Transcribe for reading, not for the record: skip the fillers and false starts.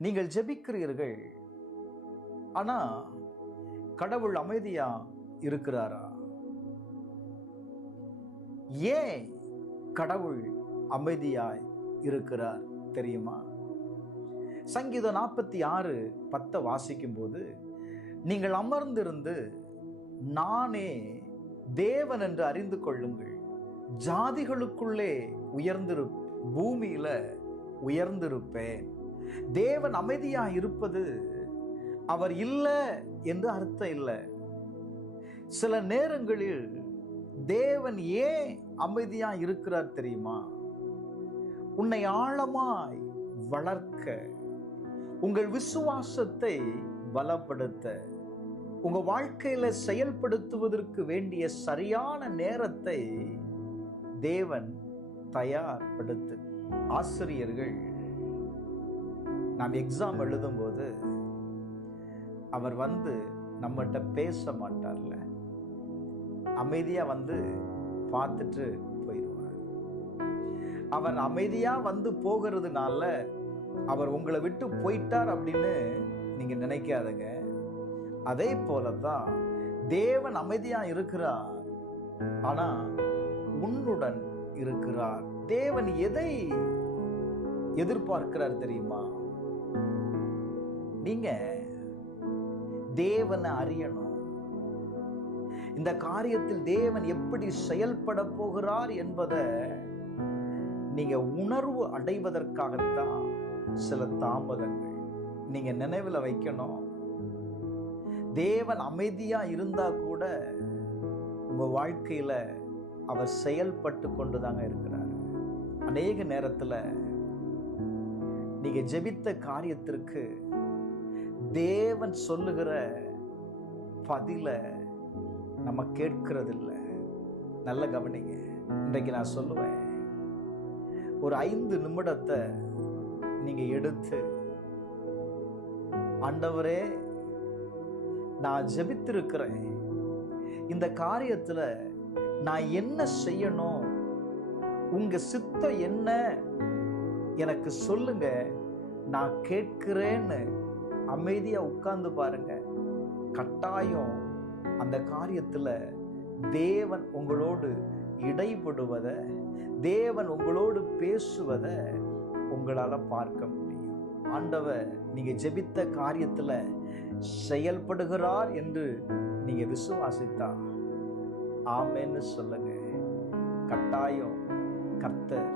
நீங்கள் ஜெபிக்கிறீர்கள், ஆனா கடவுள் அமைதியா இருக்கிறாரா? ஏன் கடவுள் அமைதியாய் இருக்கிறார் தெரியுமா? சங்கீதம் 46:10 வாசிக்கும் போது, நீங்கள் அமர்ந்திருந்து நானே தேவன் என்று அறிந்து கொள்ளுங்கள், ஜாதிகளுக்குள்ளே பூமியில உயர்ந்திருப்பேன். தேவன் அமைதியா இருப்பது அவர் இல்லை என்று அர்த்தம் இல்லை. சில நேரங்களில் தேவன் ஏன் அமைதியா இருக்கிறார் தெரியுமா? உன்னை ஆழமாய் வளர்க்க, உங்கள் விசுவாசத்தை பலப்படுத்த, உங்க வாழ்க்கையில செயல்படுத்துவதற்கு வேண்டிய சரியான நேரத்தை தேவன் தயார்படுத்து. ஆசிரியர்கள் நாம் எக்ஸாம் எழுதும் போது அவர் வந்து நம்மகிட்ட பேச மாட்டார்ல, அமைதியா வந்து பார்த்துட்டு போயிடுவார். அவர் அமைதியா வந்து போகிறதுனால அவர் உங்களை விட்டு போயிட்டார் அப்படின்னு நீங்க நினைக்காதங்க. அதே போலதான் தேவன் அமைதியா இருக்கிறார், ஆனா உன்னுடன் இருக்கிறார். தேவன் எதை எதிர்பார்க்கிறார் தெரியுமா? நீங்க தேவனை அறியணும். இந்த காரியத்தில் தேவன் எப்படி செயல்பட போகிறார் என்பதை நீங்க உணர்வு அடைவதற்காகத்தான் சில தாமதங்கள். நீங்க நினைவில் வைக்கணும், தேவன் அமைதியா இருந்தா கூட உங்க வாழ்க்கையில அவர் செயல்பட்டு கொண்டுதாங்க இருக்கிறார். அநேக நேரத்துல நீங்க ஜெபித்த காரியத்திற்கு தேவன் சொல்லுகிற பதில நம்ம கேட்கிறது இல்லை. நல்ல கவனிங்க. இன்றைக்கு நான் சொல்லுவேன், ஒரு 5 நிமிடத்தை நீங்க எடுத்து, ஆண்டவரே நான் ஜெபித்திருக்கிறேன், இந்த காரியத்துல நான் என்ன செய்யணும், உங்க சித்தம் என்ன எனக்கு சொல்லுங்க, நான் கேட்கிறேன்னு அமைதியா உட்கார்ந்து பாருங்க. கட்டாயம் அந்த காரியத்துல தேவன் உங்களோடு இடைபடுவத, தேவன் உங்களோடு பேசுவத உங்களால பார்க்க முடியும். ஆண்டவர் நீங்க ஜெபித்த காரியத்துல செயல்படுகிறார் என்று நீங்க விசுவாசித்தா ஆமென்னு சொல்லுங்க. கட்டாயம் கர்த்தர்